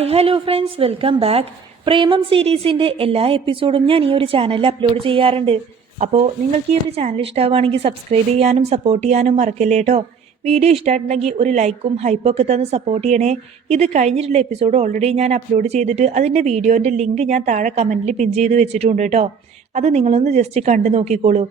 Hello friends, welcome back. Premam സീരീസിൻ്റെ എല്ലാ എപ്പിസോഡും ഞാൻ ഈ ഒരു ചാനലിൽ അപ്ലോഡ് ചെയ്യാറുണ്ട്. അപ്പോൾ നിങ്ങൾക്ക് ഈ ഒരു ചാനൽ ഇഷ്ടമാവുകയാണെങ്കിൽ സബ്സ്ക്രൈബ് ചെയ്യാനും സപ്പോർട്ട് ചെയ്യാനും മറക്കല്ലേ കേട്ടോ. വീഡിയോ ഇഷ്ടമായിട്ടുണ്ടെങ്കിൽ ഒരു ലൈക്കും ഹൈപ്പൊക്കെ തന്ന് സപ്പോർട്ട് ചെയ്യണേ. ഇത് കഴിഞ്ഞിട്ടുള്ള എപ്പിസോഡ് ഓൾറെഡി ഞാൻ അപ്ലോഡ് ചെയ്തിട്ട് അതിൻ്റെ വീഡിയോൻ്റെ ലിങ്ക് ഞാൻ താഴെ കമൻറ്റിൽ പിൻ ചെയ്ത് വെച്ചിട്ടുണ്ട് കേട്ടോ. അത് നിങ്ങളൊന്ന് ജസ്റ്റ് കണ്ടു നോക്കിക്കോളൂ.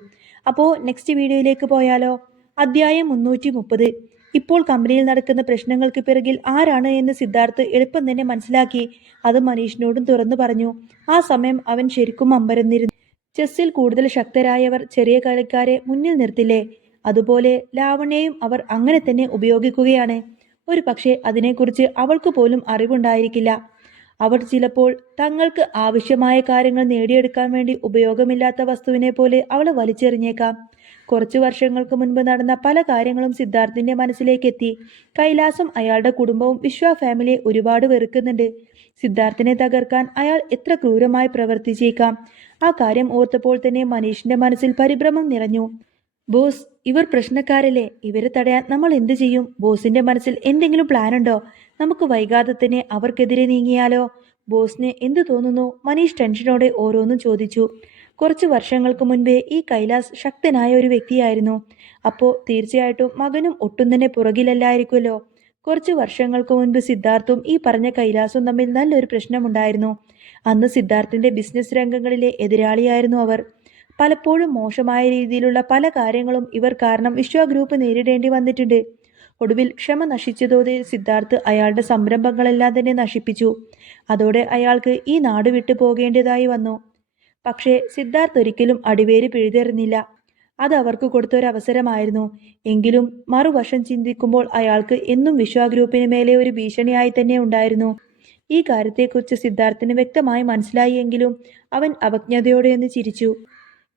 അപ്പോൾ നെക്സ്റ്റ് വീഡിയോയിലേക്ക് പോയാലോ. അധ്യായം 330. ഇപ്പോൾ കമ്പനിയിൽ നടക്കുന്ന പ്രശ്നങ്ങൾക്ക് പിറകിൽ ആരാണ് എന്ന് സിദ്ധാർത്ഥ് എളുപ്പം തന്നെ മനസ്സിലാക്കി. അത് മനീഷിനോടും തുറന്നു പറഞ്ഞു. ആ സമയം അവൻ ശരിക്കും അമ്പരന്നിരുന്നു. ചെസ്സിൽ കൂടുതൽ ശക്തരായവർ ചെറിയ കളിക്കാരെ മുന്നിൽ നിർത്തില്ലേ, അതുപോലെ ലാവണ്യയും അവർ അങ്ങനെ തന്നെ ഉപയോഗിക്കുകയാണ്. ഒരു പക്ഷേ അതിനെക്കുറിച്ച് അവൾക്ക് പോലും അറിവുണ്ടായിരിക്കില്ല. അവർ ചിലപ്പോൾ തങ്ങൾക്ക് ആവശ്യമായ കാര്യങ്ങൾ നേടിയെടുക്കാൻ വേണ്ടി ഉപയോഗമില്ലാത്ത വസ്തുവിനെ പോലെ അവളെ വലിച്ചെറിഞ്ഞേക്കാം. കുറച്ചു വർഷങ്ങൾക്ക് മുൻപ് നടന്ന പല കാര്യങ്ങളും സിദ്ധാർത്ഥിന്റെ മനസ്സിലേക്ക് എത്തി. കൈലാസും അയാളുടെ കുടുംബവും വിശ്വ ഫാമിലിയെ ഒരുപാട് വെറുക്കുന്നുണ്ട്. സിദ്ധാർത്ഥിനെ തകർക്കാൻ അയാൾ എത്ര ക്രൂരമായി പ്രവർത്തിച്ചേക്കാം. ആ കാര്യം ഓർത്തപ്പോൾ തന്നെ മനീഷിന്റെ മനസ്സിൽ പരിഭ്രമം നിറഞ്ഞു. ബോസ്, ഇവർ പ്രശ്നക്കാരല്ലേ, ഇവരെ തടയാൻ നമ്മൾ എന്ത് ചെയ്യും? ബോസിന്റെ മനസ്സിൽ എന്തെങ്കിലും പ്ലാൻ ഉണ്ടോ? നമുക്ക് വൈകാതെ തന്നെ അവർക്കെതിരെ നീങ്ങിയാലോ? ബോസിന് എന്തു തോന്നുന്നു? മനീഷ് ടെൻഷനോടെ ഓരോന്നും ചോദിച്ചു. കുറച്ച് വർഷങ്ങൾക്ക് മുൻപേ ഈ കൈലാസ് ശക്തനായ ഒരു വ്യക്തിയായിരുന്നു. അപ്പോൾ തീർച്ചയായിട്ടും മകനും ഒട്ടും തന്നെ പുറകിലല്ലായിരിക്കുമല്ലോ. കുറച്ച് വർഷങ്ങൾക്ക് മുൻപ് സിദ്ധാർത്ഥും ഈ പറഞ്ഞ കൈലാസും തമ്മിൽ നല്ലൊരു പ്രശ്നമുണ്ടായിരുന്നു. അന്ന് സിദ്ധാർത്ഥിന്റെ ബിസിനസ് രംഗങ്ങളിലെ എതിരാളിയായിരുന്നു അവർ. പലപ്പോഴും മോശമായ രീതിയിലുള്ള പല കാര്യങ്ങളും ഇവർ കാരണം വിശ്വ ഗ്രൂപ്പ് നേരിടേണ്ടി വന്നിട്ടുണ്ട്. ഒടുവിൽ ക്ഷമ നശിച്ചതോടെ സിദ്ധാർത്ഥ് അയാളുടെ സംരംഭങ്ങളെല്ലാം തന്നെ നശിപ്പിച്ചു. അതോടെ അയാൾക്ക് ഈ നാട് വിട്ടു പോകേണ്ടതായി വന്നു. പക്ഷേ സിദ്ധാർത്ഥ് ഒരിക്കലും അടിവേര് പിഴുതെറിഞ്ഞില്ല. അത് അവർക്ക് കൊടുത്തൊരവസരമായിരുന്നു. എങ്കിലും മറുവശം ചിന്തിക്കുമ്പോൾ അയാൾക്ക് എന്നും വിശ്വ ഗ്രൂപ്പിന് മേലെ ഒരു ഭീഷണിയായി തന്നെ ഉണ്ടായിരുന്നു. ഈ കാര്യത്തെക്കുറിച്ച് സിദ്ധാർത്ഥിന് വ്യക്തമായി മനസ്സിലായി. എങ്കിലും അവൻ അവജ്ഞതയോടെ ഒന്ന് ചിരിച്ചു.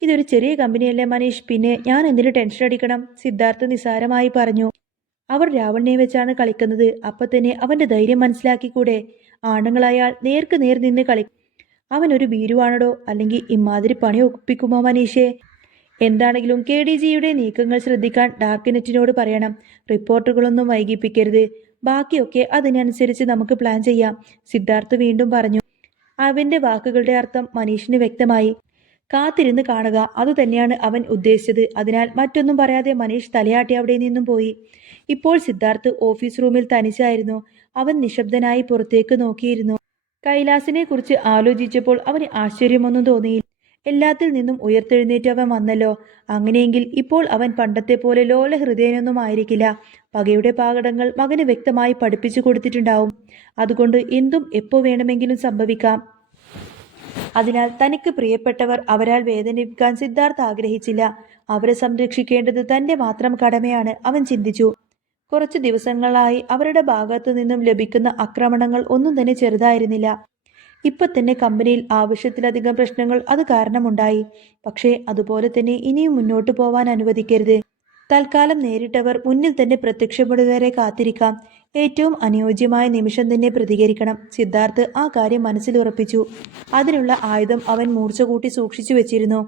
ഇതൊരു ചെറിയ കമ്പനിയല്ലേ മനീഷ്, പിന്നെ ഞാൻ എന്തിനു ടെൻഷൻ അടിക്കണം? സിദ്ധാർത്ഥ് നിസ്സാരമായി പറഞ്ഞു. അവർ രാവണനെ വെച്ചാണ് കളിക്കുന്നത്. അപ്പൊ തന്നെ അവന്റെ ധൈര്യം മനസ്സിലാക്കിക്കൂടെ? ആണുങ്ങളയാൾ നേർക്ക് നേർ നിന്ന് അവനൊരു ഭീരുവാണടോ, അല്ലെങ്കിൽ ഇമാതിരി പണി ഒപ്പിക്കുമോ മനീഷേ? എന്താണെങ്കിലും KDGയുടെ നീക്കങ്ങൾ ശ്രദ്ധിക്കാൻ ഡാർക്ക്നെറ്റിനോട് പറയണം. റിപ്പോർട്ടുകളൊന്നും വൈകിപ്പിക്കരുത്. ബാക്കിയൊക്കെ അതിനനുസരിച്ച് നമുക്ക് പ്ലാൻ ചെയ്യാം, സിദ്ധാർത്ഥ് വീണ്ടും പറഞ്ഞു. അവന്റെ വാക്കുകളുടെ അർത്ഥം മനീഷിന് വ്യക്തമായി. കാത്തിരുന്ന് കാണുക, അതുതന്നെയാണ് അവൻ ഉദ്ദേശിച്ചത്. അതിനാൽ മറ്റൊന്നും പറയാതെ മനീഷ് തലയാട്ടി അവിടെ നിന്നും പോയി. ഇപ്പോൾ സിദ്ധാർത്ഥ് ഓഫീസ് റൂമിൽ തനിച്ചായിരുന്നു. അവൻ നിശബ്ദനായി പുറത്തേക്ക് നോക്കിയിരുന്നു. കൈലാസിനെ കുറിച്ച് ആലോചിച്ചപ്പോൾ അവന് ആശ്ചര്യമൊന്നും തോന്നിയില്ല. എല്ലാത്തിൽ നിന്നും ഉയർത്തെഴുന്നേറ്റ് അവൻ വന്നല്ലോ. അങ്ങനെയെങ്കിൽ ഇപ്പോൾ അവൻ പണ്ടത്തെ പോലെ ലോല ഹൃദയനൊന്നും ആയിരിക്കില്ല. പകയുടെ പാകടങ്ങൾ മകന് വ്യക്തമായി പഠിപ്പിച്ചു കൊടുത്തിട്ടുണ്ടാവും. അതുകൊണ്ട് എന്തും എപ്പോ വേണമെങ്കിലും സംഭവിക്കാം. അതിനാൽ തനിക്ക് പ്രിയപ്പെട്ടവർ അവരാൽ വേദനിപ്പിക്കാൻ സിദ്ധാർത്ഥ് ആഗ്രഹിച്ചില്ല. അവരെ സംരക്ഷിക്കേണ്ടത് തന്റെ മാത്രം കടമയാണ്, അവൻ ചിന്തിച്ചു. കുറച്ചു ദിവസങ്ങളായി അവരുടെ ഭാഗത്തു നിന്നും ലഭിക്കുന്ന ആക്രമണങ്ങൾ ഒന്നും തന്നെ ചെറുതായിരുന്നില്ല. ഇപ്പൊ തന്നെ കമ്പനിയിൽ ആവശ്യത്തിലധികം പ്രശ്നങ്ങൾ അത് കാരണമുണ്ടായി. പക്ഷേ അതുപോലെ തന്നെ ഇനിയും മുന്നോട്ടു പോവാൻ അനുവദിക്കരുത്. തൽക്കാലം നേരിട്ടവർ മുന്നിൽ തന്നെ പ്രത്യക്ഷപ്പെടുവരെ കാത്തിരിക്കാം. ഏറ്റവും അനുയോജ്യമായ നിമിഷം തന്നെ പ്രതികരിക്കണം. സിദ്ധാർത്ഥ് ആ കാര്യം മനസ്സിൽ ഉറപ്പിച്ചു. അതിനുള്ള ആയുധം അവൻ മൂർച്ച കൂട്ടി സൂക്ഷിച്ചു വെച്ചിരുന്നു.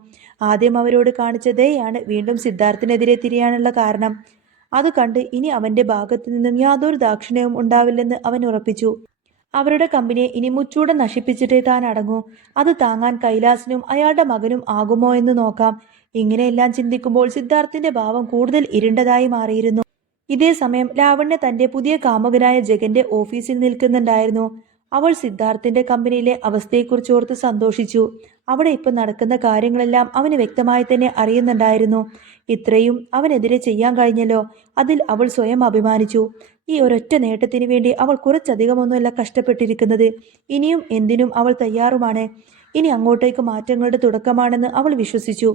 ആദ്യം അവരോട് കാണിച്ച ദയയാണ് വീണ്ടും സിദ്ധാർത്ഥിനെതിരെ തിരിയാനുള്ള കാരണം. അത് കണ്ട് ഇനി അവന്റെ ഭാഗത്തു നിന്നും യാതൊരു ദാക്ഷിണ്യവും ഉണ്ടാവില്ലെന്ന് അവൻ ഉറപ്പിച്ചു. അവരുടെ കമ്പനിയെ ഇനി മുച്ചൂടെ നശിപ്പിച്ചിട്ടേ താൻ അടങ്ങൂ. അത് താങ്ങാൻ കൈലാസിനും അയാളുടെ മകനും ആകുമോ എന്ന് നോക്കാം. ഇങ്ങനെയെല്ലാം ചിന്തിക്കുമ്പോൾ സിദ്ധാർത്ഥിന്റെ ഭാവം കൂടുതൽ ഇരുണ്ടതായി മാറിയിരുന്നു. ഇതേ സമയം ലാവണ്യ തന്റെ പുതിയ കാമുകനായ ജഗന്റെ ഓഫീസിൽ നിൽക്കുന്നുണ്ടായിരുന്നു. അവൾ സിദ്ധാർത്ഥിന്റെ കമ്പനിയിലെ അവസ്ഥയെക്കുറിച്ച് ഓർത്ത് സന്തോഷിച്ചു. അവിടെ ഇപ്പൊ നടക്കുന്ന കാര്യങ്ങളെല്ലാം അവന് വ്യക്തമായി തന്നെ അറിയുന്നുണ്ടായിരുന്നു. ഇത്രയും അവനെതിരെ ചെയ്യാൻ കഴിഞ്ഞല്ലോ, അതിൽ അവൾ സ്വയം അഭിമാനിച്ചു. ഈ ഒരൊറ്റ നേട്ടത്തിന് വേണ്ടി അവൾ കുറച്ചധികമൊന്നുമല്ല കഷ്ടപ്പെട്ടിരിക്കുന്നത്. ഇനിയും എന്തിനും അവൾ തയ്യാറുമാണ്. ഇനി അങ്ങോട്ടേക്ക് മാറ്റങ്ങളുടെ തുടക്കമാണെന്ന് അവൾ വിശ്വസിച്ചു.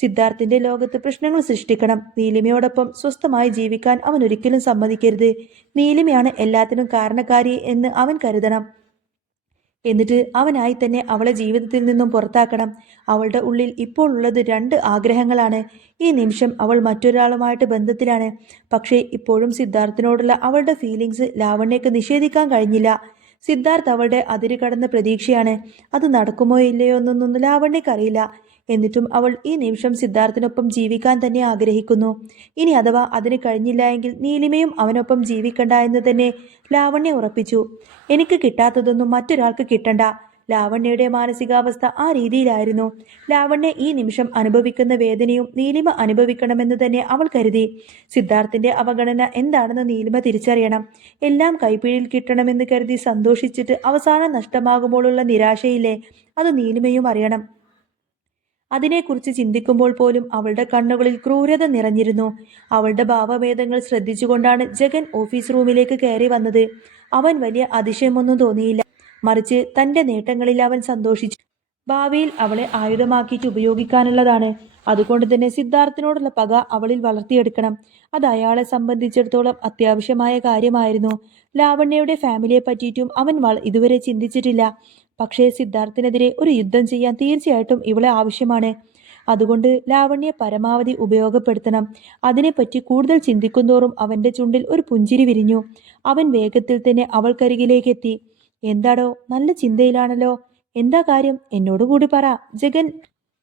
സിദ്ധാർത്ഥിന്റെ ലോകത്ത് പ്രശ്നങ്ങൾ സൃഷ്ടിക്കണം. നീലിമയോടൊപ്പം സ്വസ്ഥമായി ജീവിക്കാൻ അവൻ ഒരിക്കലും സമ്മതിക്കരുത്. നീലിമയാണ് എല്ലാത്തിനും കാരണക്കാരി എന്ന് അവൻ കരുതണം. എന്നിട്ട് അവനായി തന്നെ അവളെ ജീവിതത്തിൽ നിന്നും പുറത്താക്കണം. അവളുടെ ഉള്ളിൽ ഇപ്പോൾ ഉള്ളത് 2 ആഗ്രഹങ്ങളാണ്. ഈ നിമിഷം അവൾ മറ്റൊരാളുമായിട്ട് ബന്ധത്തിലാണ്. പക്ഷേ ഇപ്പോഴും സിദ്ധാർത്ഥിനോടുള്ള അവളുടെ ഫീലിങ്സ് ലാവണ്യക്ക് നിഷേധിക്കാൻ കഴിഞ്ഞില്ല. സിദ്ധാർത്ഥ് അവളുടെ അതിര് കടന്ന പ്രതീക്ഷയാണ്. അത് നടക്കുമോ ഇല്ലയോ എന്നൊന്നും ലാവണ്യക്കറിയില്ല. എന്നിട്ടും അവൾ ഈ നിമിഷം സിദ്ധാർത്ഥിനൊപ്പം ജീവിക്കാൻ തന്നെ ആഗ്രഹിക്കുന്നു. ഇനി അഥവാ അതിന് കഴിഞ്ഞില്ല എങ്കിൽ നീലിമയും അവനൊപ്പം ജീവിക്കണ്ട എന്ന് തന്നെ ലാവണ്യ ഉറപ്പിച്ചു. എനിക്ക് കിട്ടാത്തതൊന്നും മറ്റൊരാൾക്ക് കിട്ടണ്ട. ലാവണ്യയുടെ മാനസികാവസ്ഥ ആ രീതിയിലായിരുന്നു. ലാവണ്യ ഈ നിമിഷം അനുഭവിക്കുന്ന വേദനയും നീലിമ അനുഭവിക്കണമെന്ന് തന്നെ അവൾ കരുതി. സിദ്ധാർത്ഥിന്റെ അവഗണന എന്താണെന്ന് നീലിമ തിരിച്ചറിയണം. എല്ലാം കൈപ്പിടിയിൽ കിട്ടണമെന്ന് കരുതി സന്തോഷിച്ചിട്ട് അവസാനം നഷ്ടമാകുമ്പോഴുള്ള നിരാശയില്ലേ, അത് നീലിമയും അറിയണം. അതിനെക്കുറിച്ച് ചിന്തിക്കുമ്പോൾ പോലും അവളുടെ കണ്ണുകളിൽ ക്രൂരത നിറഞ്ഞിരുന്നു. അവളുടെ ഭാവഭേദങ്ങൾ ശ്രദ്ധിച്ചുകൊണ്ടാണ് ജഗൻ ഓഫീസ് റൂമിലേക്ക് കയറി വന്നത്. അവൻ വലിയ അതിശയമൊന്നും തോന്നിയില്ല. മറിച്ച് തന്റെ നേട്ടങ്ങളിൽ അവൻ സന്തോഷിച്ചു. ഭാവിയിൽ അവളെ ആയുധമാക്കിയിട്ട് ഉപയോഗിക്കാനുള്ളതാണ്. അതുകൊണ്ട് തന്നെ സിദ്ധാർത്ഥിനോടുള്ള പക അവളിൽ വളർത്തിയെടുക്കണം. അത് അയാളെ സംബന്ധിച്ചിടത്തോളം അത്യാവശ്യമായ കാര്യമായിരുന്നു. ലാവണ്യയുടെ ഫാമിലിയെ പറ്റിയിട്ടും അവൻ ഇതുവരെ ചിന്തിച്ചിട്ടില്ല. പക്ഷേ സിദ്ധാർത്ഥിനെതിരെ ഒരു യുദ്ധം ചെയ്യാൻ തീർച്ചയായിട്ടും ഇവളെ ആവശ്യമാണ്. അതുകൊണ്ട് ലാവണ്യെ പരമാവധി ഉപയോഗപ്പെടുത്തണം. അതിനെപ്പറ്റി കൂടുതൽ ചിന്തിക്കുന്തോറും അവന്റെ ചുണ്ടിൽ ഒരു പുഞ്ചിരി വിരിഞ്ഞു. അവൻ വേഗത്തിൽ തന്നെ അവൾക്കരികിലേക്ക് എത്തി. എന്താടോ, നല്ല ചിന്തയിലാണല്ലോ. എന്താ കാര്യം, എന്നോട് കൂടി പറ.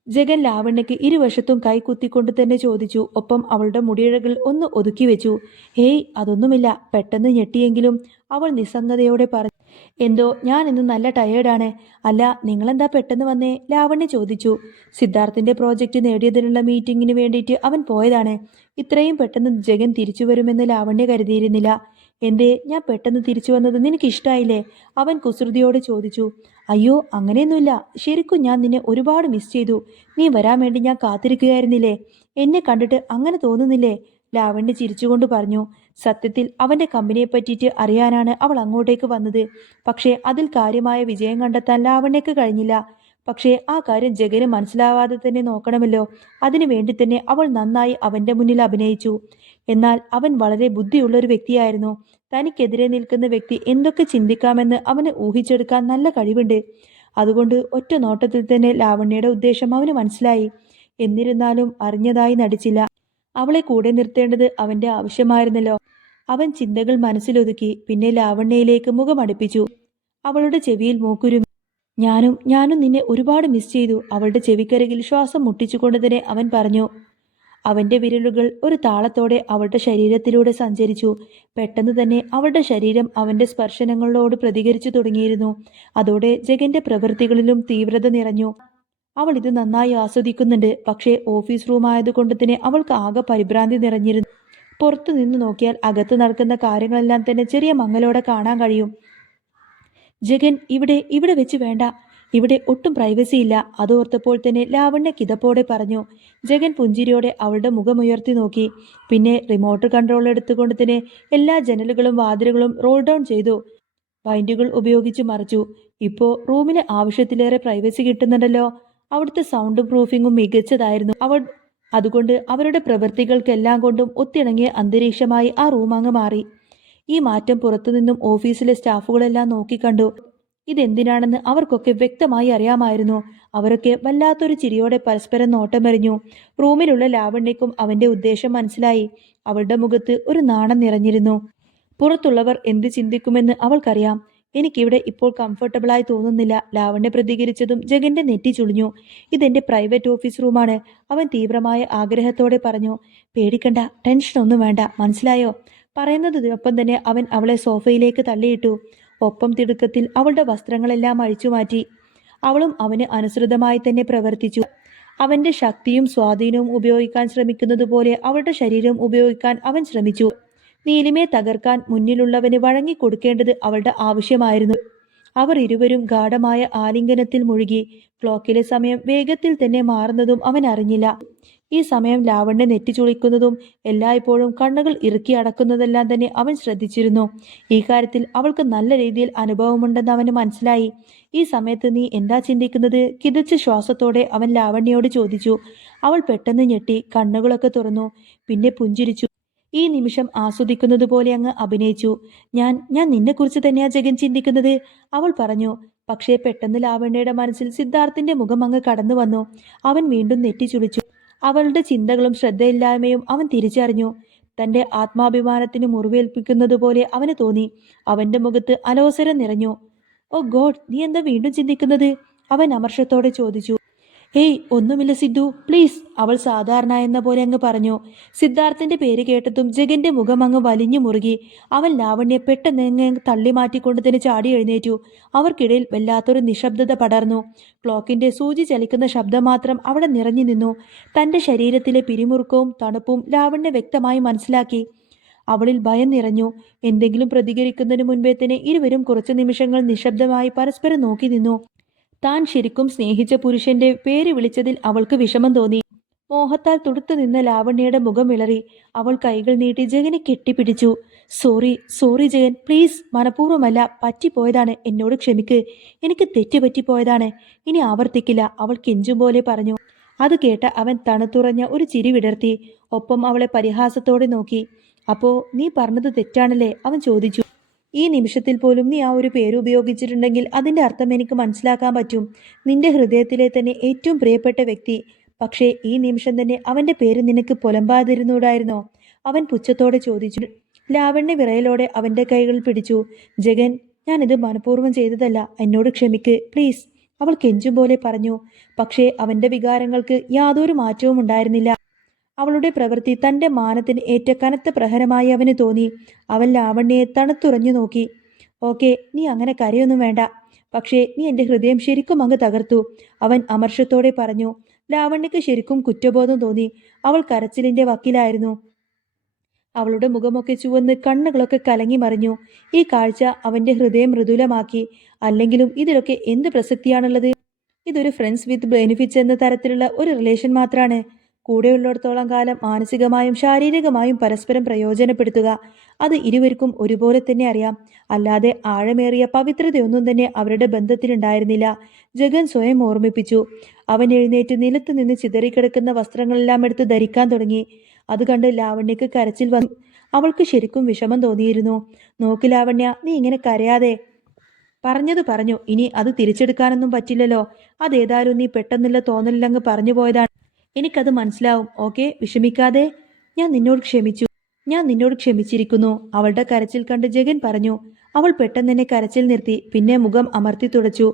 ജഗൻ ലാവണ്യക്ക് ഇരുവശത്തും കൈ കുത്തിക്കൊണ്ട് തന്നെ ചോദിച്ചു. ഒപ്പം അവളുടെ മുടിയിഴകൾ ഒന്ന് ഒതുക്കി വെച്ചു. ഹേയ്, അതൊന്നുമില്ല. പെട്ടെന്ന് ഞെട്ടിയെങ്കിലും അവൾ നിസ്സംഗതയോടെ പറഞ്ഞു. എന്തോ ഞാൻ ഇന്ന് നല്ല ടയേർഡാണ്. അല്ല, നിങ്ങളെന്താ പെട്ടെന്ന് വന്നേ? ലാവണ്യ ചോദിച്ചു. സിദ്ധാർത്ഥിന്റെ പ്രോജക്റ്റ് നേടിയതിനുള്ള മീറ്റിംഗിന് വേണ്ടിയിട്ട് അവൻ പോയതാണ്. ഇത്രയും പെട്ടെന്ന് ജഗൻ തിരിച്ചു വരുമെന്ന് ലാവണ്യ കരുതിയിരുന്നില്ല. എന്തേ ഞാൻ പെട്ടെന്ന് തിരിച്ചു വന്നത് നിനക്ക് ഇഷ്ടായില്ലേ? അവൻ കുസൃതിയോട് ചോദിച്ചു. അയ്യോ, അങ്ങനെയൊന്നുമില്ല. ശരിക്കും ഞാൻ നിന്നെ ഒരുപാട് മിസ് ചെയ്തു. നീ വരാൻ വേണ്ടി ഞാൻ കാത്തിരിക്കുകയായിരുന്നില്ലേ? എന്നെ കണ്ടിട്ട് അങ്ങനെ തോന്നുന്നില്ലേ? ലാവണ്യ ചിരിച്ചുകൊണ്ട് പറഞ്ഞു. സത്യത്തിൽ അവന്റെ കമ്പനിയെ പറ്റിയിട്ട് അറിയാനാണ് അവൾ അങ്ങോട്ടേക്ക് വന്നത്. പക്ഷേ അതിൽ കാര്യമായ വിജയം കണ്ടെത്താൻ ലാവണ്യക്ക് കഴിഞ്ഞില്ല. പക്ഷേ ആ കാര്യം ജഗന് മനസ്സിലാവാതെ തന്നെ നോക്കണമല്ലോ. അതിനു വേണ്ടി തന്നെ അവൾ നന്നായി അവന്റെ മുന്നിൽ അഭിനയിച്ചു. എന്നാൽ അവൻ വളരെ ബുദ്ധിയുള്ള ഒരു വ്യക്തിയായിരുന്നു. തനിക്കെതിരെ നിൽക്കുന്ന വ്യക്തി എന്തൊക്കെ ചിന്തിക്കാമെന്ന് അവന് ഊഹിച്ചെടുക്കാൻ നല്ല കഴിവുണ്ട്. അതുകൊണ്ട് ഒറ്റ നോട്ടത്തിൽ തന്നെ ലാവണ്യയുടെ ഉദ്ദേശം അവന് മനസ്സിലായി. എന്നിരുന്നാലും അറിഞ്ഞതായി നടിച്ചില്ല. അവളെ കൂടെ നിർത്തേണ്ടത് അവന്റെ ആവശ്യമായിരുന്നല്ലോ. അവൻ ചിന്തകൾ മനസ്സിലൊതുക്കി. പിന്നെ ലാവണ്യയിലേക്ക് മുഖമടുപ്പിച്ചു. അവളുടെ ചെവിയിൽ മൂക്കുരുമി. ഞാനും നിന്നെ ഒരുപാട് മിസ് ചെയ്തു. അവളുടെ ചെവിക്കരികിൽ ശ്വാസം മുട്ടിച്ചുകൊണ്ട് തന്നെ അവൻ പറഞ്ഞു. അവന്റെ വിരലുകൾ ഒരു താളത്തോടെ അവളുടെ ശരീരത്തിലൂടെ സഞ്ചരിച്ചു. പെട്ടെന്ന് തന്നെ അവളുടെ ശരീരം അവന്റെ സ്പർശനങ്ങളോട് പ്രതികരിച്ചു തുടങ്ങിയിരുന്നു. അതോടെ ജഗന്റെ പ്രവൃത്തികളിലും തീവ്രത നിറഞ്ഞു. അവൾ ഇത് നന്നായി ആസ്വദിക്കുന്നുണ്ട്. പക്ഷേ ഓഫീസ് റൂം ആയതുകൊണ്ട് തന്നെ അവൾക്ക് ആകെ പരിഭ്രാന്തി നിറഞ്ഞിരുന്നു. പുറത്തു നിന്ന് നോക്കിയാൽ അകത്ത് നടക്കുന്ന കാര്യങ്ങളെല്ലാം തന്നെ ചെറിയ മങ്ങലോടെ കാണാൻ കഴിയും. ജഗൻ, ഇവിടെ വെച്ച് വേണ്ട. ഇവിടെ ഒട്ടും പ്രൈവസി ഇല്ല. അതോർത്തപ്പോൾ തന്നെ ലാവണ്യ കിതപ്പോടെ പറഞ്ഞു. ജഗൻ പുഞ്ചിരിയോടെ അവളുടെ മുഖമുയർത്തി നോക്കി. പിന്നെ റിമോട്ട് കൺട്രോൾ എടുത്തുകൊണ്ട് തന്നെ എല്ലാ ജനലുകളും വാതിലുകളും റോൾ ഡൗൺ ചെയ്തു. വൈൻഡുകൾ ഉപയോഗിച്ച് മറച്ചു. ഇപ്പോ റൂമിന് ആവശ്യത്തിലേറെ പ്രൈവസി കിട്ടുന്നുണ്ടല്ലോ. അവിടുത്തെ സൗണ്ട് പ്രൂഫിങ്ങും മികച്ചതായിരുന്നു. അതുകൊണ്ട് അവരുടെ പ്രവൃത്തികൾക്കെല്ലാം കൊണ്ടും ഒത്തിണങ്ങിയ അന്തരീക്ഷമായി ആ റൂം അങ്ങ് മാറി. ഈ മാറ്റം പുറത്തുനിന്നും ഓഫീസിലെ സ്റ്റാഫുകളെല്ലാം നോക്കിക്കണ്ടു. ഇതെന്തിനാണെന്ന് അവർക്കൊക്കെ വ്യക്തമായി അറിയാമായിരുന്നു. അവരൊക്കെ വല്ലാത്തൊരു ചിരിയോടെ പരസ്പരം നോട്ടമെറിഞ്ഞു. റൂമിലുള്ള ലാവണ്യക്കും അവന്റെ ഉദ്ദേശം മനസ്സിലായി. അവളുടെ മുഖത്ത് ഒരു നാണം നിറഞ്ഞിരുന്നു. പുറത്തുള്ളവർ എന്ത് ചിന്തിക്കുമെന്ന് അവൾക്കറിയാം. എനിക്കിവിടെ ഇപ്പോൾ കംഫർട്ടബിളായി തോന്നുന്നില്ല. ലാവണ്യ പ്രതികരിച്ചതും ജഗന്റെ നെറ്റി ചുളിഞ്ഞു. ഇതെന്റെ പ്രൈവറ്റ് ഓഫീസ് റൂമാണ്, അവൻ തീവ്രമായ ആഗ്രഹത്തോടെ പറഞ്ഞു. പേടിക്കണ്ട, ടെൻഷനൊന്നും വേണ്ട, മനസ്സിലായോ? പറയുന്നതിനൊപ്പം തന്നെ അവൻ അവളെ സോഫയിലേക്ക് തള്ളിയിട്ടു. ഒപ്പം തിടുക്കത്തിൽ അവളുടെ വസ്ത്രങ്ങളെല്ലാം അഴിച്ചുമാറ്റി. അവളും അവന് അനുസൃതമായി തന്നെ പ്രവർത്തിച്ചു. അവന്റെ ശക്തിയും സ്വാധീനവും ഉപയോഗിക്കാൻ ശ്രമിക്കുന്നത് പോലെ അവളുടെ ശരീരം ഉപയോഗിക്കാൻ അവൻ ശ്രമിച്ചു. നീലിമയെ തകർക്കാൻ മുന്നിലുള്ളവന് വഴങ്ങിക്കൊടുക്കേണ്ടത് അവളുടെ ആവശ്യമായിരുന്നു. അവർ ഇരുവരും ഗാഢമായ ആലിംഗനത്തിൽ മുഴുകി. ക്ലോക്കിലെ സമയം വേഗത്തിൽ തന്നെ മാറുന്നതും അവൻ അറിഞ്ഞില്ല. ഈ സമയം ലാവണ്യ നെറ്റിച്ചുളിക്കുന്നതും എല്ലായ്പ്പോഴും കണ്ണുകൾ ഇറുക്കി അടക്കുന്നതെല്ലാം തന്നെ അവൻ ശ്രദ്ധിച്ചിരുന്നു. ഈ കാര്യത്തിൽ അവൾക്ക് നല്ല രീതിയിൽ അനുഭവമുണ്ടെന്ന് അവന് മനസ്സിലായി. ഈ സമയത്ത് നീ എന്താ ചിന്തിക്കുന്നത്? കിതച്ച ശ്വാസത്തോടെ അവൻ ലാവണ്യയോട് ചോദിച്ചു. അവൾ പെട്ടെന്ന് ഞെട്ടി കണ്ണുകളൊക്കെ തുറന്നു. പിന്നെ പുഞ്ചിരിച്ചു. ഈ നിമിഷം ആസ്വദിക്കുന്നത് പോലെ അങ്ങ് അഭിനയിച്ചു. ഞാൻ നിന്നെക്കുറിച്ച് തന്നെയാ ജഗൻ ചിന്തിക്കുന്നത്, അവൾ പറഞ്ഞു. പക്ഷേ പെട്ടെന്ന് ലാവണ്യയുടെ മനസ്സിൽ സിദ്ധാർത്ഥിന്റെ മുഖം അങ്ങ് കടന്നു വന്നു. അവൻ വീണ്ടും നെറ്റിച്ചുളിച്ചു. അവളുടെ ചിന്തകളും ശ്രദ്ധയില്ലായ്മയും അവൻ തിരിച്ചറിഞ്ഞു. തന്റെ ആത്മാഭിമാനത്തിന് മുറിവേൽപ്പിക്കുന്നത് പോലെ അവന് തോന്നി. അവന്റെ മുഖത്ത് അലോസരം നിറഞ്ഞു. ഓ ഗോഡ്, നീ എന്താ വീണ്ടും ചിന്തിക്കുന്നത്? അവൻ അമർഷത്തോടെ ചോദിച്ചു. ഹേയ് ഒന്നുമില്ല സിദ്ധു പ്ലീസ്, അവൾ സാധാരണ എന്ന പോലെ അങ്ങ് പറഞ്ഞു. സിദ്ധാർത്ഥന്റെ പേര് കേട്ടതും ജഗന്റെ മുഖം അങ്ങ് വലിഞ്ഞു മുറുകി. അവൻ ലാവണ്യെ പെട്ടെന്ന് അങ്ങ് തള്ളി മാറ്റിക്കൊണ്ട് തന്നെ ചാടി എഴുന്നേറ്റു. അവർക്കിടയിൽ വല്ലാത്തൊരു നിശബ്ദത പടർന്നു. ക്ലോക്കിന്റെ സൂചി ചലിക്കുന്ന ശബ്ദം മാത്രം അവിടെ നിറഞ്ഞു നിന്നു. തന്റെ ശരീരത്തിലെ പിരിമുറുക്കവും തണുപ്പും ലാവണ്യ വ്യക്തമായി മനസ്സിലാക്കി. അവളിൽ ഭയം നിറഞ്ഞു. എന്തെങ്കിലും പ്രതികരിക്കുന്നതിന് മുൻപേ തന്നെ ഇരുവരും കുറച്ചു നിമിഷങ്ങൾ നിശബ്ദമായി പരസ്പരം നോക്കി നിന്നു. താൻ ശരിക്കും സ്നേഹിച്ച പുരുഷന്റെ പേര് വിളിച്ചതിൽ അവൾക്ക് വിഷമം തോന്നി. മോഹത്താൽ തുടുത്തു നിന്ന ലാവണ്യയുടെ മുഖം വിളറി. അവൾ കൈകൾ നീട്ടി ജഗനെ കെട്ടിപ്പിടിച്ചു. സോറി സോറി ജഗൻ, പ്ലീസ്, മനഃപൂർവ്വമല്ല, പറ്റിപ്പോയതാണ്, എന്നോട് ക്ഷമിക്ക്, എനിക്ക് തെറ്റുപറ്റിപ്പോയതാണ്, ഇനി ആവർത്തിക്കില്ല, അവൾ കെഞ്ചും പോലെ പറഞ്ഞു. അത് കേട്ട അവൻ തണുത്തുറഞ്ഞ ഒരു ചിരി വിടർത്തി. ഒപ്പം അവളെ പരിഹാസത്തോടെ നോക്കി. അപ്പോ നീ പറഞ്ഞത് തെറ്റാണല്ലേ, അവൻ ചോദിച്ചു. ഈ നിമിഷത്തിൽ പോലും നീ ആ ഒരു പേര് ഉപയോഗിച്ചിട്ടുണ്ടെങ്കിൽ അതിന്റെ അർത്ഥം എനിക്ക് മനസ്സിലാക്കാൻ പറ്റും. നിന്റെ ഹൃദയത്തിലെ തന്നെ ഏറ്റവും പ്രിയപ്പെട്ട വ്യക്തി. പക്ഷേ ഈ നിമിഷം തന്നെ അവന്റെ പേര് നിനക്ക് പുലമ്പാതിരുന്നൂടായിരുന്നോ? അവൻ പുച്ഛത്തോടെ ചോദിച്ചു. ലാവണ്യ വിറയലോടെ അവന്റെ കൈകൾ പിടിച്ചു. ജഗൻ, ഞാനിത് മനഃപൂർവ്വം ചെയ്തതല്ല, എന്നോട് ക്ഷമിക്ക് പ്ലീസ്, അവൾ കെഞ്ചും പോലെ പറഞ്ഞു. പക്ഷേ അവന്റെ വികാരങ്ങൾക്ക് യാതൊരു മാറ്റവും ഉണ്ടായിരുന്നില്ല. അവളുടെ പ്രവൃത്തി തന്റെ മാനത്തിന് ഏറ്റ കനത്ത പ്രഹരമായി അവന് തോന്നി. അവൻ ലാവണ്യയെ തണുത്തുറഞ്ഞു നോക്കി. ഓക്കെ, നീ അങ്ങനെ കരയൊന്നും വേണ്ട, പക്ഷേ നീ എന്റെ ഹൃദയം ശരിക്കും അങ്ങ് തകർത്തു, അവൻ അമർഷത്തോടെ പറഞ്ഞു. ലാവണ്യക്ക് ശരിക്കും കുറ്റബോധം തോന്നി. അവൾ കരച്ചിലിന്റെ വക്കിലായിരുന്നു. അവളുടെ മുഖമൊക്കെ ചുവന്ന് കണ്ണുകളൊക്കെ കലങ്ങി മറിഞ്ഞു. ഈ കാഴ്ച അവന്റെ ഹൃദയം മൃദുലമാക്കി. അല്ലെങ്കിലും ഇതിലൊക്കെ എന്ത് പ്രസക്തിയാണുള്ളത്? ഇതൊരു ഫ്രണ്ട്സ് വിത്ത് ബെനിഫിറ്റ്സ് എന്ന തരത്തിലുള്ള ഒരു റിലേഷൻ മാത്രമാണ്. കൂടെയുള്ളിടത്തോളം കാലം മാനസികമായും ശാരീരികമായും പരസ്പരം പ്രയോജനപ്പെടുത്തുക, അത് ഇരുവർക്കും ഒരുപോലെ തന്നെ അറിയാം. അല്ലാതെ ആഴമേറിയ പവിത്രതയൊന്നും തന്നെ അവരുടെ ബന്ധത്തിലുണ്ടായിരുന്നില്ല. ജഗൻ സ്വയം ഓർമ്മിപ്പിച്ചു. അവൻ എഴുന്നേറ്റ് നിലത്ത് നിന്ന് ചിതറിക്കിടക്കുന്ന വസ്ത്രങ്ങളെല്ലാം എടുത്ത് ധരിക്കാൻ തുടങ്ങി. അത് കണ്ട് ലാവണ്യക്ക് കരച്ചിൽ വന്നു. അവൾക്ക് ശരിക്കും വിഷമം തോന്നിയിരുന്നു. നോക്ക് ലാവണ്യ, നീ ഇങ്ങനെ കരയാതെ. പറഞ്ഞത് പറഞ്ഞു, ഇനി അത് തിരിച്ചെടുക്കാനൊന്നും പറ്റില്ലല്ലോ. അതേതായാലും നീ പെട്ടെന്നുള്ള തോന്നലിലങ്ങ് പറഞ്ഞു പോയതാണ്. എനിക്കത് മനസ്സിലാവും. ഓക്കെ, വിഷമിക്കാതെ. ഞാൻ നിന്നോട് ക്ഷമിച്ചിരിക്കുന്നു, അവളുടെ കരച്ചിൽ കണ്ട് ജഗൻ പറഞ്ഞു. അവൾ പെട്ടെന്ന് തന്നെ കരച്ചിൽ നിർത്തി. പിന്നെ മുഖം അമർത്തി തുടച്ചു.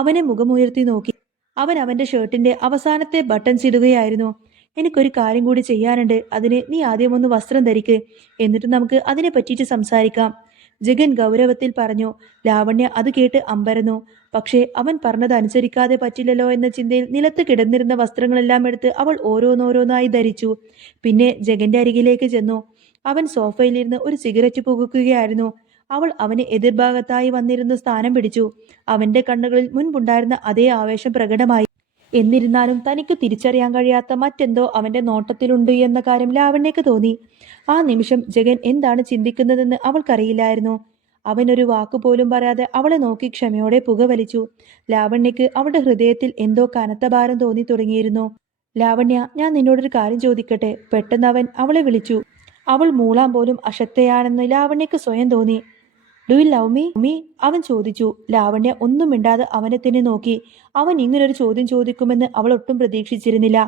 അവനെ മുഖമുയർത്തി നോക്കി. അവൻ അവന്റെ ഷർട്ടിന്റെ അവസാനത്തെ ബട്ടൺസ് ഇടുകയായിരുന്നു. എനിക്കൊരു കാര്യം കൂടി ചെയ്യാനുണ്ട്. അതിന് നീ ആദ്യം ഒന്ന് വസ്ത്രം ധരിക്ക്, എന്നിട്ട് നമുക്ക് അതിനെ പറ്റിയിട്ട് സംസാരിക്കാം, ജഗൻ ഗൗരവത്തിൽ പറഞ്ഞു. ലാവണ്യ അത് കേട്ട് അമ്പരന്നു. പക്ഷേ അവൻ പറഞ്ഞത് അനുസരിക്കാതെ പറ്റില്ലല്ലോ എന്ന ചിന്തയിൽ നിലത്ത് കിടന്നിരുന്ന വസ്ത്രങ്ങളെല്ലാം എടുത്ത് അവൾ ഓരോന്നോരോന്നായി ധരിച്ചു. പിന്നെ ജഗന്റെ അരികിലേക്ക് ചെന്നു. അവൻ സോഫയിലിരുന്ന് ഒരു സിഗരറ്റ് പുകയ്ക്കുകയായിരുന്നു. അവൾ അവന് എതിർഭാഗത്തായി വന്നിരുന്ന സ്ഥാനം പിടിച്ചു. അവന്റെ കണ്ണുകളിൽ മുൻപുണ്ടായിരുന്ന അതേ ആവേശം പ്രകടമായി. എന്നിരുന്നാലും തനിക്ക് തിരിച്ചറിയാൻ കഴിയാത്ത മറ്റെന്തോ അവന്റെ നോട്ടത്തിലുണ്ട് എന്ന കാര്യം ലാവണ്യക്ക് തോന്നി. ആ നിമിഷം ജഗൻ എന്താണ് ചിന്തിക്കുന്നതെന്ന് അവൾക്കറിയില്ലായിരുന്നു. അവനൊരു വാക്കുപോലും പറയാതെ അവളെ നോക്കി ക്ഷമയോടെ പുകവലിച്ചു. ലാവണ്യക്ക് അവളുടെ ഹൃദയത്തിൽ എന്തോ കനത്ത ഭാരം തോന്നി തുടങ്ങിയിരുന്നു. ലാവണ്യ, ഞാൻ നിന്നോടൊരു കാര്യം ചോദിക്കട്ടെ? പെട്ടെന്ന് അവൻ അവളെ വിളിച്ചു. അവൾ മൂളാൻ പോലും അശക്തയാണെന്ന് ലാവണ്യക്ക് സ്വയം തോന്നി. Do you love me? അവൻ ചോദിച്ചു. ലാവണ്യ ഒന്നും മിണ്ടാതെ അവനെ തന്നെ നോക്കി. അവൻ ഇങ്ങനൊരു ചോദ്യം ചോദിക്കുമെന്ന് അവൾ ഒട്ടും പ്രതീക്ഷിച്ചിരുന്നില്ല.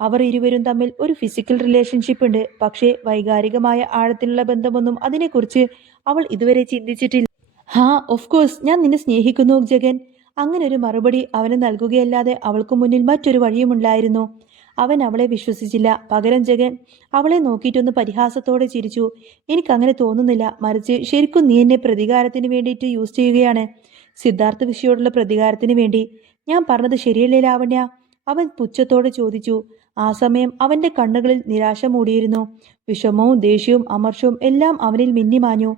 അവർ ഇരുവരും തമ്മിൽ ഒരു ഫിസിക്കൽ റിലേഷൻഷിപ്പ് ഉണ്ട്. പക്ഷേ വൈകാരികമായ ആഴത്തിലുള്ള ബന്ധമൊന്നും അതിനെക്കുറിച്ച് അവൾ ഇതുവരെ ചിന്തിച്ചിട്ടില്ല. ഹാ, ഓഫ് കോഴ്സ്, ഞാൻ നിന്നെ സ്നേഹിക്കുന്നു ജഗൻ. അങ്ങനെ ഒരു മറുപടി അവന് നൽകുകയല്ലാതെ അവൾക്ക് മുന്നിൽ മറ്റൊരു വഴിയുമുണ്ടായിരുന്നു. അവൻ അവളെ വിശ്വസിച്ചില്ല. പകരം ജഗൻ അവളെ നോക്കിയിട്ടൊന്ന് പരിഹാസത്തോടെ ചിരിച്ചു. എനിക്കങ്ങനെ തോന്നുന്നില്ല, മറിച്ച് ശരിക്കും നീ എന്നെ പ്രതികാരത്തിന് വേണ്ടിയിട്ട് യൂസ് ചെയ്യുകയാണ്. സിദ്ധാർത്ഥ വിഷയോടുള്ള പ്രതികാരത്തിന് വേണ്ടി. ഞാൻ പറഞ്ഞത് ശരിയല്ലേ ലാവണ്യ? അവൻ പുച്ഛത്തോടെ ചോദിച്ചു. ആ സമയം അവന്റെ കണ്ണുകളിൽ നിരാശ മൂടിയിരുന്നു. വിഷമവും ദേഷ്യവും അമർഷവും എല്ലാം അവനിൽ മിന്നിമാഞ്ഞു.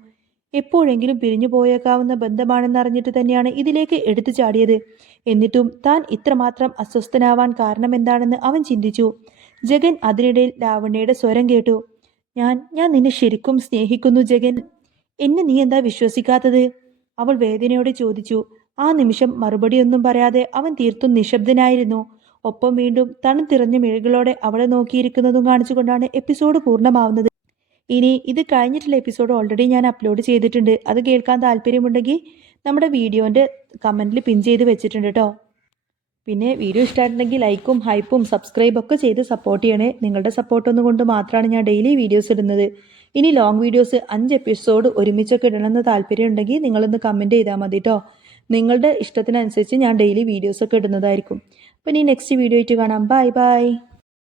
എപ്പോഴെങ്കിലും പിരിഞ്ഞു പോയേക്കാവുന്ന ബന്ധമാണെന്നറിഞ്ഞിട്ട് തന്നെയാണ് ഇതിലേക്ക് എടുത്തു ചാടിയത്. എന്നിട്ടും താൻ ഇത്രമാത്രം അസ്വസ്ഥനാവാൻ കാരണമെന്താണെന്ന് അവൻ ചിന്തിച്ചു. ജഗൻ അതിനിടയിൽ ലാവണ്യയുടെ സ്വരം കേട്ടു. ഞാൻ നിന്നെ ശരിക്കും സ്നേഹിക്കുന്നു ജഗൻ. എന്നെ നീ എന്താ വിശ്വസിക്കാത്തത്? അവൾ വേദനയോടെ ചോദിച്ചു. ആ നിമിഷം മറുപടിയൊന്നും പറയാതെ അവൻ തീർത്തും നിശബ്ദനായിരുന്നു. ഒപ്പം വീണ്ടും തണുത്തിറഞ്ഞ മിഴികളോടെ അവളെ നോക്കിയിരിക്കുന്നതും കാണിച്ചുകൊണ്ടാണ് എപ്പിസോഡ് പൂർണ്ണമാവുന്നത്. ഇനി ഇത് കഴിഞ്ഞിട്ടുള്ള എപ്പിസോഡ് ഓൾറെഡി ഞാൻ അപ്ലോഡ് ചെയ്തിട്ടുണ്ട്. അത് കേൾക്കാൻ താല്പര്യമുണ്ടെങ്കിൽ നമ്മുടെ വീഡിയോൻ്റെ കമൻറ്റിൽ പിൻ ചെയ്ത് വെച്ചിട്ടുണ്ട് കേട്ടോ. പിന്നെ വീഡിയോ ഇഷ്ടമായിട്ടുണ്ടെങ്കിൽ ലൈക്കും ഹൈപ്പും സബ്സ്ക്രൈബൊക്കെ ചെയ്ത് സപ്പോർട്ട് ചെയ്യണേ. നിങ്ങളുടെ സപ്പോർട്ടൊന്നും കൊണ്ട് മാത്രമാണ് ഞാൻ ഡെയിലി വീഡിയോസ് ഇടുന്നത്. ഇനി ലോങ് വീഡിയോസ് 5 എപ്പിസോഡ് ഒരുമിച്ചൊക്കെ ഇടണമെന്ന് താല്പര്യം ഉണ്ടെങ്കിൽ നിങ്ങളൊന്ന് കമൻറ്റ് ചെയ്താൽ മതി കേട്ടോ. നിങ്ങളുടെ ഇഷ്ടത്തിനനുസരിച്ച് ഞാൻ ഡെയിലി വീഡിയോസൊക്കെ ഇടുന്നതായിരിക്കും. അപ്പോൾ ഇനി നെക്സ്റ്റ് വീഡിയോ ആയിട്ട് കാണാം. Bye bye.